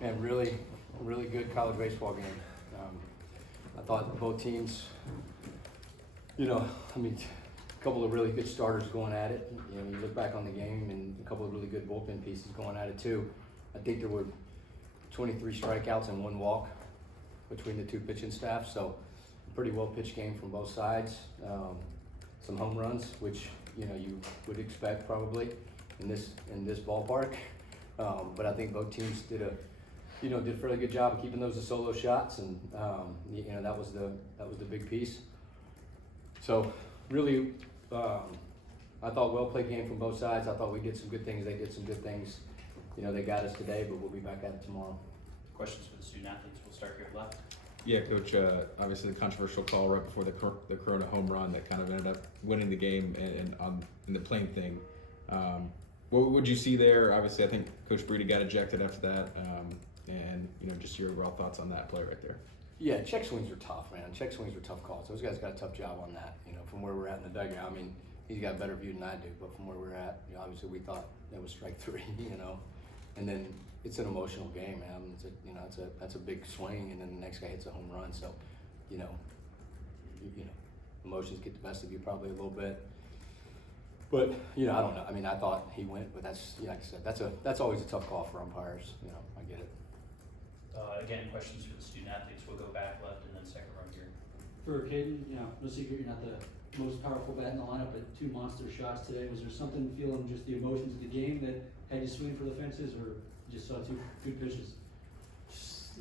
And really good college baseball game. I thought both teams, a couple of really good starters going at it. You look back on the game and a couple of really good bullpen pieces going at it too. I think there were 23 strikeouts and 1 walk between the 2 pitching staffs, so pretty well pitched game from both sides. Some home runs, which you would expect probably in this ballpark. But I think both teams did a fairly good job of keeping those as solo shots, and that was the big piece. So really, I thought well played game from both sides. I thought we did some good things. They did some good things. They got us today, but we'll be back at it tomorrow. Questions for the student athletes? We'll start here left. Yeah, Coach, obviously the controversial call right before the Corona home run that kind of ended up winning the game and in the playing thing. What would you see there? Obviously, I think Coach Breedy got ejected after that, and just your overall thoughts on that play right there. Yeah, check swings are tough, man. Check swings are tough calls. Those guys got a tough job on that. From where we're at in the dugout, he's got a better view than I do, but from where we're at, obviously we thought that was strike 3, and then it's an emotional game, man. That's a big swing, and then the next guy hits a home run. So, emotions get the best of you probably a little bit. But I don't know. I thought he went, but that's like I said, that's always a tough call for umpires. I get it. Again, questions for the student athletes. We'll go back left and then second row here. For Caden, no secret you're not the most powerful bat in the lineup, but 2 monster shots today. Was there something feeling just the emotions of the game that had you swing for the fences, or you just saw 2 good pitches?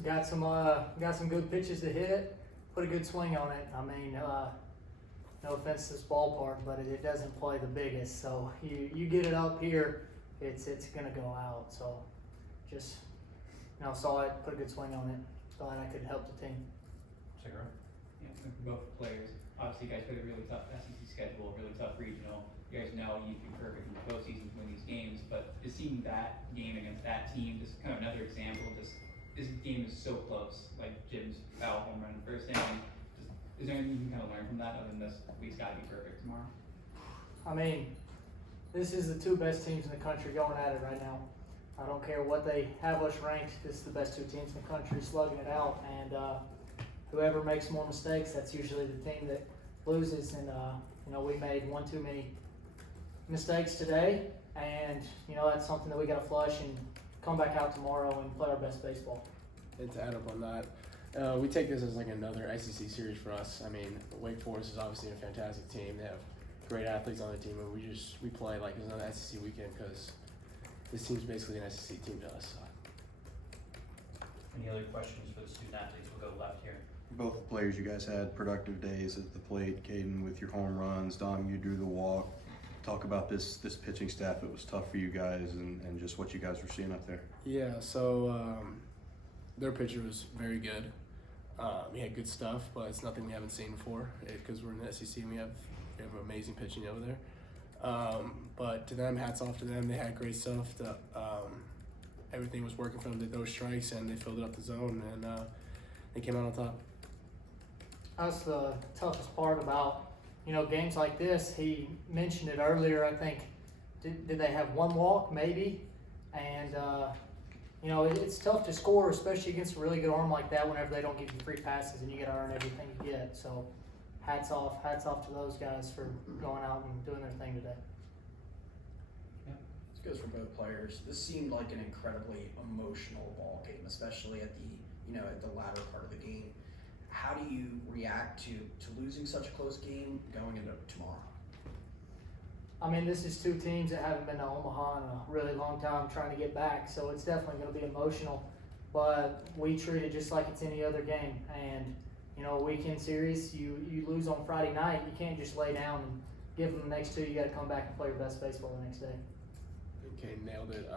Got some good pitches to hit. Put a good swing on it. No offense to this ballpark, but it doesn't play the biggest. So you get it up here, it's gonna go out. So just saw it, put a good swing on it. Glad I could help the team. Second row. Yeah, both players. Obviously, you guys played a really tough SEC schedule, really tough regional. You guys know you can be perfect in the postseason to win these games, but just seeing that game against that team, just kind of another example. Just this game is so close. Like Jim's foul home run in the first inning. Is there anything you can kind of learn from that other than this? We've got to be perfect tomorrow. This is the 2 best teams in the country going at it right now. I don't care what they have us ranked. This is the best 2 teams in the country slugging it out, and whoever makes more mistakes, that's usually the team that loses. And we made 1 too many mistakes today, and that's something that we got to flush and come back out tomorrow and play our best baseball. And to add up on that, we take this as like another SEC series for us. Wake Forest is obviously a fantastic team. They have great athletes on the team, and we play like it's another SEC weekend because this team's basically an SEC team to us. Any other questions for the student athletes? We'll go left here. Both the players, you guys had productive days at the plate. Caden with your home runs. Dom, you drew the walk. Talk about this pitching staff. It was tough for you guys, and just what you guys were seeing up there. Yeah, so their pitcher was very good. He had good stuff, but it's nothing we haven't seen before because we're in the SEC and we have amazing pitching over there. But to them, hats off to them. They had great stuff. Everything was working for them. They threw strikes and they filled up the zone, and they came out on top. That's the toughest part about games like this. He mentioned it earlier. I think did they have 1 walk maybe, and it's tough to score, especially against a really good arm like that. Whenever they don't give you free passes and you got to earn everything you get. So hats off to those guys for going out and doing their thing today. This goes for both players. This seemed like an incredibly emotional ball game, especially at the latter part of the game. How do you react to losing such a close game going into tomorrow? This is 2 teams that haven't been to Omaha in a really long time trying to get back, so it's definitely going to be emotional. But we treat it just like it's any other game. And a weekend series, you lose on Friday night, you can't just lay down and give them the next 2. You got to come back and play your best baseball the next day. Okay, nailed it.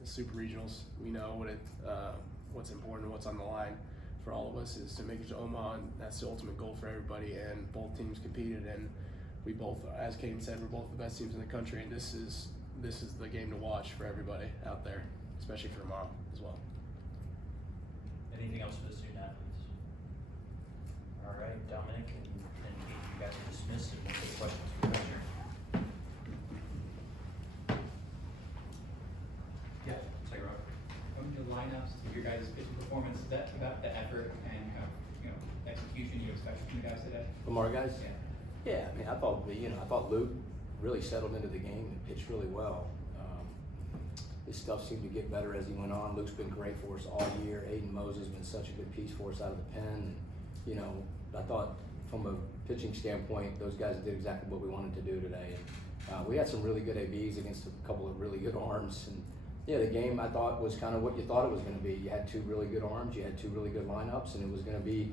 The Super Regionals, we know what's important and what's on the line for all of us is to make it to Omaha, and that's the ultimate goal for everybody. And both teams competed, and we both, as Caden said, we're both the best teams in the country, and this is the game to watch for everybody out there, especially for tomorrow as well. Anything else for the student athletes? All right, Dominic and Caden, you guys are dismissed, and we'll take questions for the measure. Yeah, second row. When your lineups just your guys' pitching performance, is that about the effort and kind of, execution you expect from the guys today? From our guys? Yeah. Yeah, I mean, I thought Luke really settled into the game and pitched really well. His stuff seemed to get better as he went on. Luke's been great for us all year. Aiden Moses has been such a good piece for us out of the pen. I thought from a pitching standpoint, those guys did exactly what we wanted to do today. And we had some really good ABs against a couple of really good arms. And yeah, the game I thought was kind of what you thought it was going to be. You had two really good arms, you had two really good lineups, and it was going to be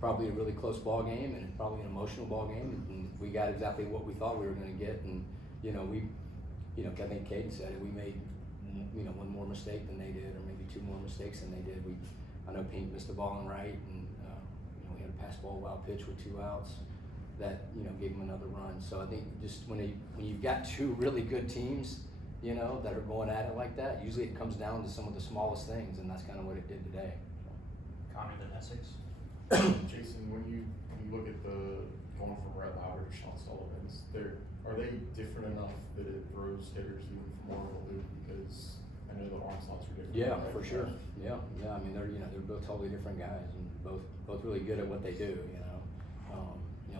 probably a really close ball game and probably an emotional ball game. And we got exactly what we thought we were going to get. And I think Caden said it. We made one more mistake than they did, or maybe two more mistakes than they did. I know Pink missed the ball on right, and we had a pass ball wild pitch with 2 outs that gave him another run. So I think just when you've got two really good teams, that are going at it like that, usually it comes down to some of the smallest things, and that's kind of what it did today. Connor, then Essex. Jason, when you look at the going from Rhett Lauder to Sean Sullivan's, are they different enough that it throws hitters even more of a loop, because I know the arm slots are different? Yeah, right? for sure. Yeah. I mean, they're both totally different guys, and both really good at what they do.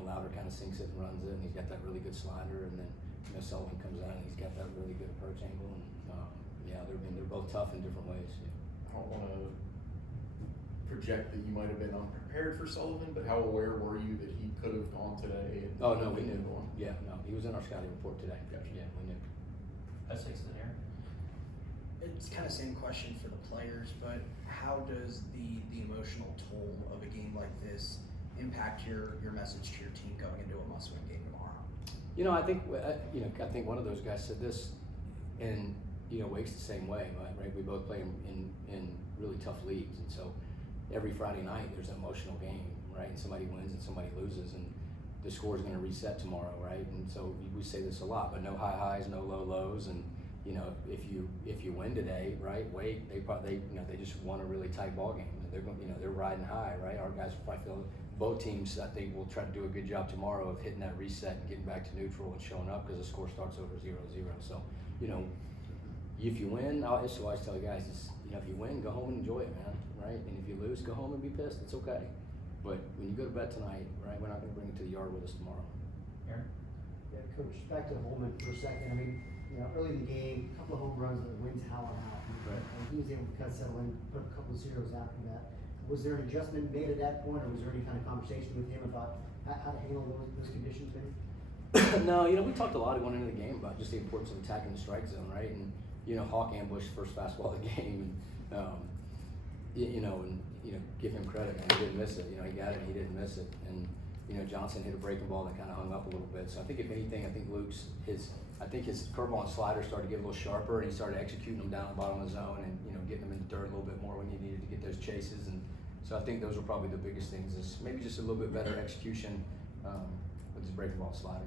Lauder kind of sinks it and runs it, and he's got that really good slider, and then Sullivan comes out and he's got that really good approach angle, and they're both tough in different ways. Yeah. I don't want to project that you might have been unprepared for Sullivan, but how aware were you that he could have gone today? Oh no, we knew. Yeah, no, he was in our scouting report today. Gotcha. Yeah, we knew. Essex, then Aaron. It's kind of same question for the players, but how does the emotional toll of a game like this impact your message to your team going into a must-win game tomorrow? I think one of those guys said this, and Wake's the same way, right? We both play in really tough leagues, and so every Friday night there's an emotional game, right? And somebody wins and somebody loses, and the score is going to reset tomorrow, right? And so we say this a lot, but no high highs, no low lows, and if you win today, right? Wake, they just won a really tight ball game. They're riding high, right? Our guys will probably feel. Both teams, I think, will try to do a good job tomorrow of hitting that reset and getting back to neutral and showing up, because the score starts over 0-0. So, if you win, I always tell you guys, if you win, go home and enjoy it, man, right? And if you lose, go home and be pissed. It's okay. But when you go to bed tonight, right, we're not going to bring it to the yard with us tomorrow. Aaron. Yeah, Coach, back to Holman for a second. I mean, early in the game, a couple of home runs, the wind's howling out. Right. And he was able to kind of settle in, put a couple of zeros after that. Was there an adjustment made at that point, or was there any kind of conversation with him about how to handle those conditions, maybe? No, we talked a lot going into the game about just the importance of attacking the strike zone, right? And Hawk ambushed first fastball of the game, and give him credit, man. He didn't miss it. He got it, and he didn't miss it. And Johnson hit a breaking ball that kind of hung up a little bit. So I think if anything, his curveball and slider started to get a little sharper, and he started executing them down the bottom of the zone, and getting them in the dirt a little bit more when you needed to get those chases. And so I think those were probably the biggest things, is maybe just a little bit better execution with his breaking ball slider.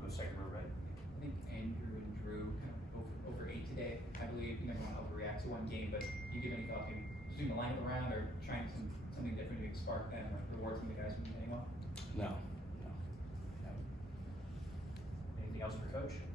Go second row, right? I think Andrew and Drew kind of over 8 today. I believe you never want to overreact to one game, but do you give any thought to doing the lineup around or trying something different to spark and reward some of the guys from playing well? No. Anything else for Coach?